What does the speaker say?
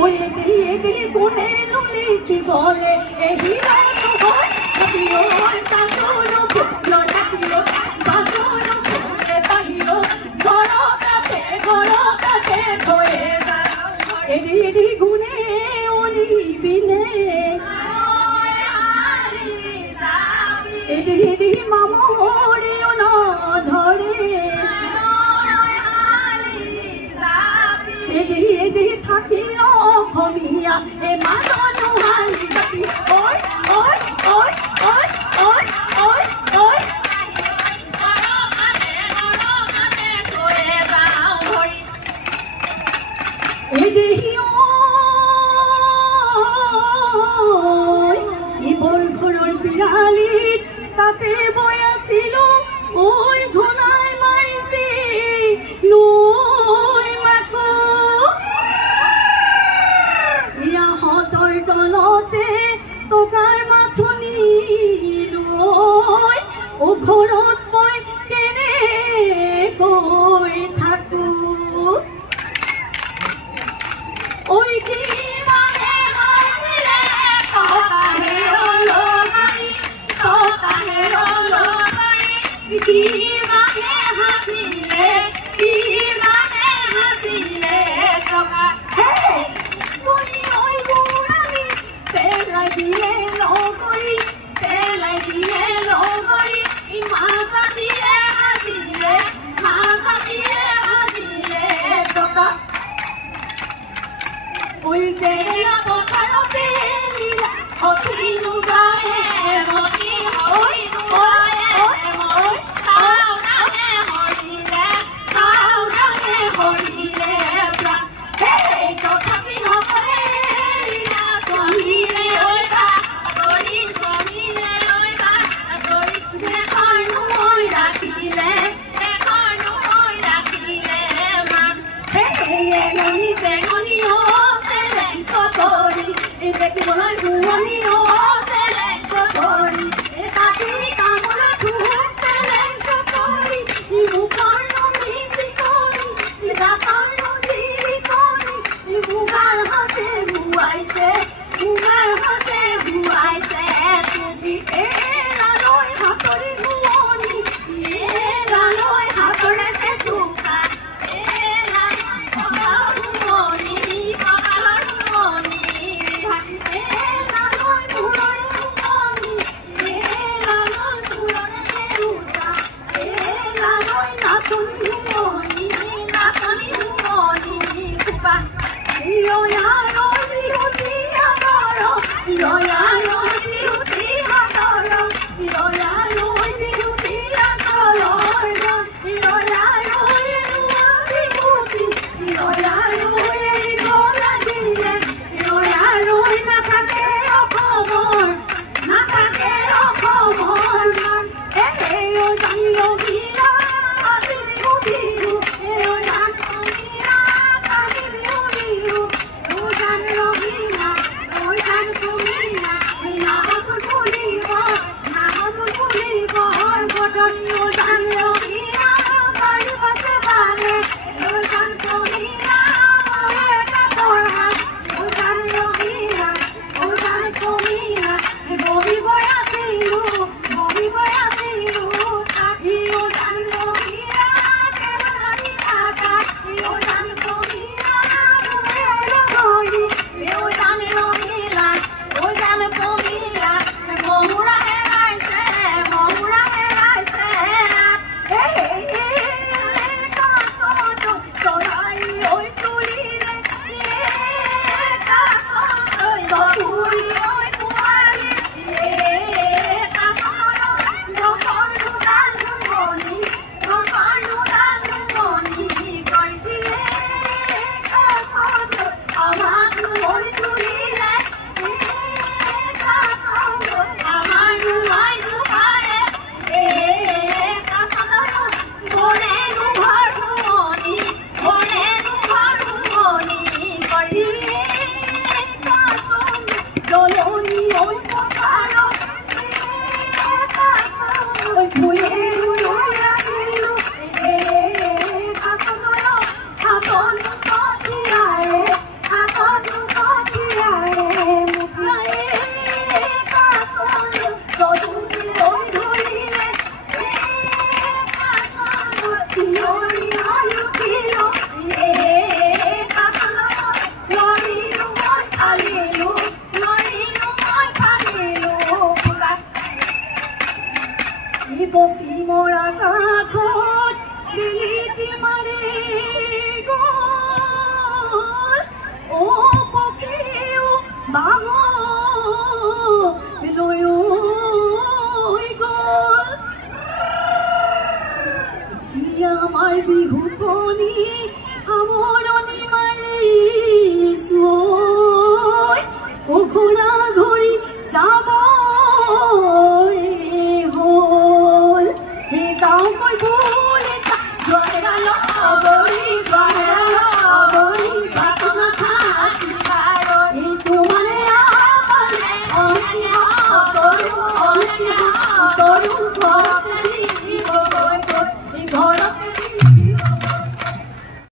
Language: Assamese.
ওই এদি কোনে নুলি কি বলে এই হিরো হয় প্রিয় শাসন ফুল ডাকিও বাসন ফুলে পাইও ঘরটাতে হয়ে যায় এদি গুনে উনি বিনে এদি মামরিও না ধরে এদি থাকি খমিয়া এ মানো হালি যাবি ওই ওই ওই ওই ওই ওই ওই এদিও ই বৰঘৰৰ বিড়ালিত তাতে বয়াছিল ওই ঘনাই মাৰিছে নৈ মাকো ইয়াহঁতৰ তলতে টকাৰ মাথনি লৈ ও ঘৰত মই কেনেকৈ থাকো ওই কি মানে হাসিলে টকাহে অলমাৰি কি মানে হাসিলে টকা হে তুমি ওই বুঢ়ালি পেলাই দিয়ে লগৰী মাছা দিয়ে হাজিলে টকা ওই যে পথাৰতে অতিনো গায়ে মতি হৈ হৰিলে প্ৰাণ সেই তথাপি নকৰে স্বামীৰে ঐ বা স্বামীৰে ঐ বা দেশৰ নৈ ৰাখিলে মান সেই এগনি চেগনি চকৰি দেখিবলৈ শুৱনি চেলেং চকৰি কাটি কামৰা চেলেং চকৰি মুখৰ নমি চিকৰি ডাকৰ নজিৰি কৰি মুগাৰ হাতে ধুৱাইছে তুমি এৰালৈ হাতৰি শুৱনি এৰালৈ হাতৰে ঠুকা ও ঘোড়া ঘোড়া